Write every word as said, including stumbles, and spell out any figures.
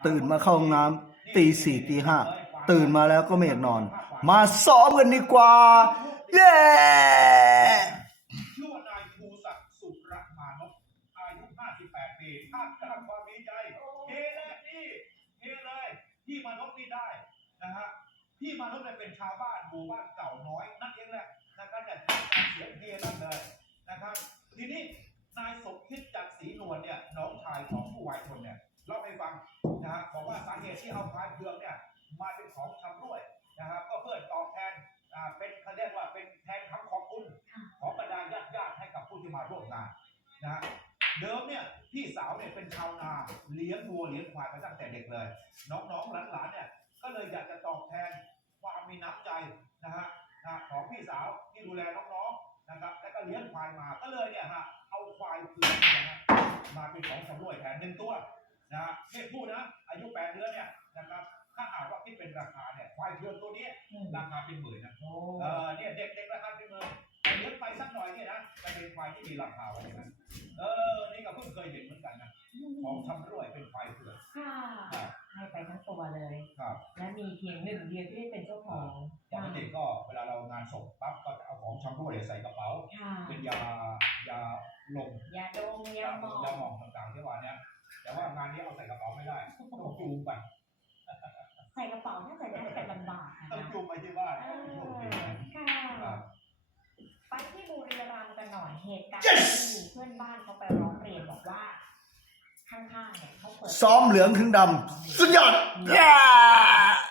ตื่นมาเข้าห้องน้ำตีสี่ตีห้าตื่นมาแล้วก็ไม่อยากนอนมาซ้อมกันดีกว่าเย้ชื่อว่านายภูศักดิ์สุรมานพอายุห้าสิบแปดปีท่ามกลางความดีใจเฮเลยพี่เฮเลยพี่มานพนี่ได้นะฮะพี่มานพเนี่ยเป็นชาวบ้านหมู่บ้านเก่าน้อยนั่นเองแหละนะครับแต่ทำการเสียงเฮนั่นเลยนะครับทีนี้นายสมคิดจักรศรีนวลเนี่ยน้องชายของผู้วายชนเนี่ยเล่าให้ฟังนะฮะบอกว่าสาเหตุที่เอาควายเผือกเนี่ยมาเป็นของชำร่วยนะครับก็เพื่อตอบแทนอ่าเป็นเขาเรียกว่าเป็นแทนคำขอบคุณของบรรดาญาติญาติให้กับผู้ที่มาร่วมงานนะฮะเดิมเนี่ยพี่สาวเนี่ยเป็นชาวนาเลี้ยงวัวเลี้ยงควายมาตั้งแต่เด็กเลยน้องๆหลานๆเนี่ยก็เลยอยากจะตอบแทนความมีน้ำใจนะฮะของพี่สาวที่ดูแลน้องๆนะครับแล้วก็เลี้ยงควายมาก็เลยเนี่ยฮะเอาควายเผือกนะฮะมาเป็นของชำร่วยแทนหนึ่งตัวนะฮะเพศผู้นะอายุแปดเดือนเนี่ยนะครับถ้าหากว่าคิดเป็นราคาเนี่ยควายเผือกตัวนี้ราคาเป็นหมื่นนะเออเนี่ยเด็กๆราคาเป็นหมื่นเลี้ยงไปสักหน่อยเนี่ยนะจะเป็นควายที่มีราคาเลยนะเออนี่ก็เพิ่งเคยเห็นเหมือนกันนะของชำร่วยเป็นควายเผือกค่ะให้ไปทั้งตัวเลยครับและมีเพียงหนึ่งเดียวที่ได้เป็นเจ้าของปกติก็เวลาเรางานศพปั๊บก็จะเอาของชำร่วยใส่กระเป๋าเป็นยายาลมยาดมยาหมองยาหมองต่างๆที่ว่านี้แต่ว่างานนี้เอาใส่กระเป๋าไม่ได้ต้องจูงไปใส่กระเป๋าน่าจะได้แต่ลำบากต้องจูงไปที่บ้านค่ะไปที่บุรีรัมย์กันหน่อยเหตุการณ์ที่มีเพื่อนบ้านเขาไปร้องเรียนบอกว่าข้างๆเนี่ยเขาเปิดซ้อมเหลืองถึงดำสุดยอด